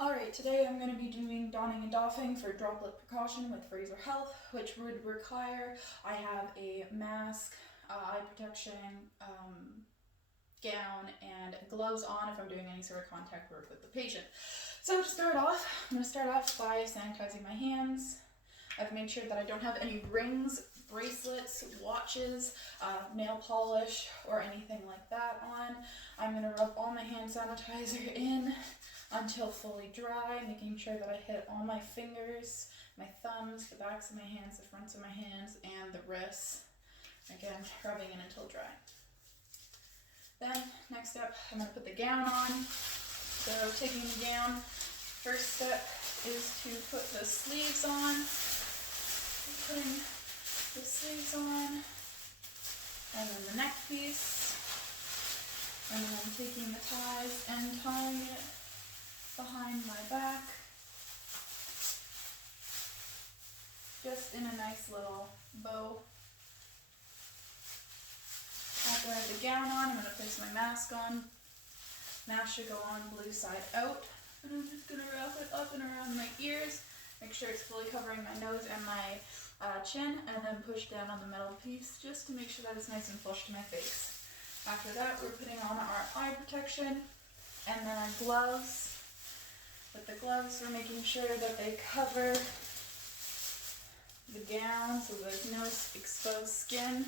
Alright, today I'm going to be doing donning and doffing for droplet precaution with Fraser Health, which would require I have a mask, eye protection, gown, and gloves on if I'm doing any sort of contact work with the patient. So to start off, I'm going to start off by sanitizing my hands. I've made sure that I don't have any rings, bracelets, watches, nail polish, or anything like that on. I'm going to rub all my hand sanitizer in until fully dry, making sure that I hit all my fingers, my thumbs, the backs of my hands, the fronts of my hands, and the wrists. Again, rubbing in until dry. Then, next step, I'm going to put the gown on. So, taking the gown, first step is to put the sleeves on. Putting the sleeves on, and then the neck piece, and then taking the ties and tying it behind my back, just in a nice little bow. After I have the gown on, I'm going to place my mask on. Mask should go on blue side out, and I'm just going to wrap it up and around my ears. Make sure it's fully covering my nose and my chin, and then push down on the metal piece just to make sure that it's nice and flush to my face. After that, we're putting on our eye protection and then our gloves. With the gloves, we're making sure that they cover the gown so there's no exposed skin.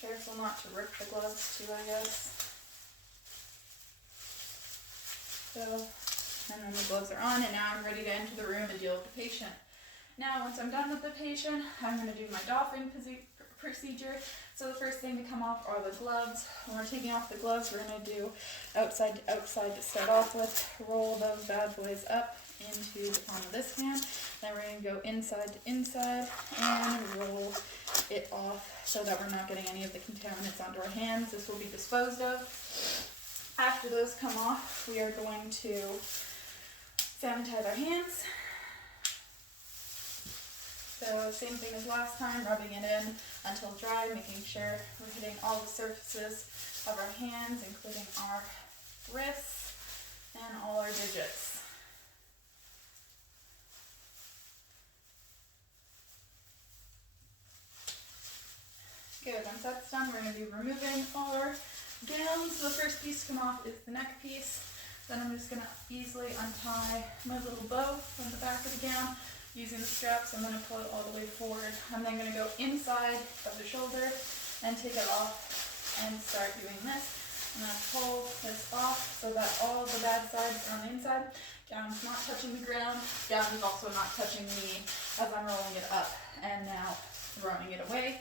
Careful not to rip the gloves too, I guess. So, and then the gloves are on, and now I'm ready to enter the room and deal with the patient. Now, once I'm done with the patient, I'm going to do my doffing procedure. So the first thing to come off are the gloves. When we're taking off the gloves, we're going to do outside to outside to start off with. Roll those bad boys up into the palm of this hand. Then we're going to go inside to inside and roll it off so that we're not getting any of the contaminants onto our hands. This will be disposed of. After those come off, we are going to sanitize our hands. So same thing as last time, rubbing it in until dry, making sure we're hitting all the surfaces of our hands, including our wrists and all our digits. Good, once that's done, we're going to be removing our gowns. So the first piece to come off is the neck piece. Then I'm just going to easily untie my little bow from the back of the gown. Using the straps, I'm going to pull it all the way forward. I'm then going to go inside of the shoulder and take it off and start doing this. I'm going to pull this off so that all the bad sides are on the inside. Gown's not touching the ground. Gown is also not touching me as I'm rolling it up and now throwing it away.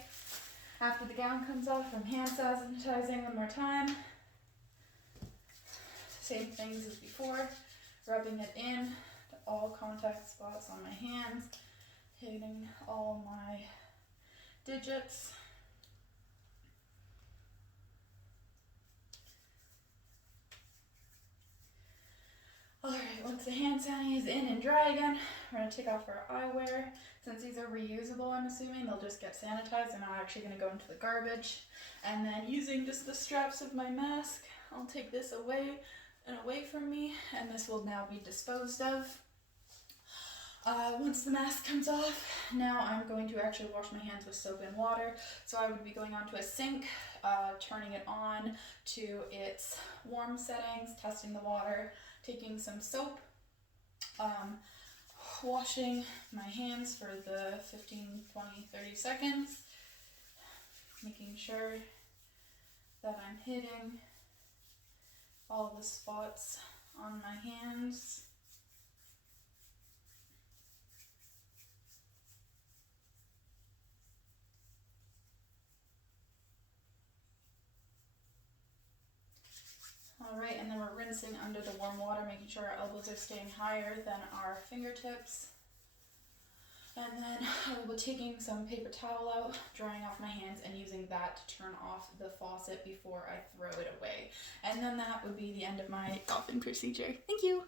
After the gown comes off, I'm hand sanitizing one more time. Same things as before, rubbing it in to all contact spots on my hands, hitting all my digits. Alright, once the hand sani is in and dry again, we're going to take off our eyewear. Since these are reusable, I'm assuming, they'll just get sanitized and not actually going to go into the garbage. And then using just the straps of my mask, I'll take this away from me, and this will now be disposed of. Once the mask comes off, now I'm going to actually wash my hands with soap and water. So I would be going onto a sink, turning it on to its warm settings, testing the water, taking some soap, washing my hands for the 15, 20, 30 seconds, making sure that I'm hitting all the spots on my hands. Alright, and then we're rinsing under the warm water, making sure our elbows are staying higher than our fingertips. And then I will be taking some paper towel out, drying off my hands, and using that to turn off the faucet before I throw it away. And then that would be the end of my doffing procedure. Thank you!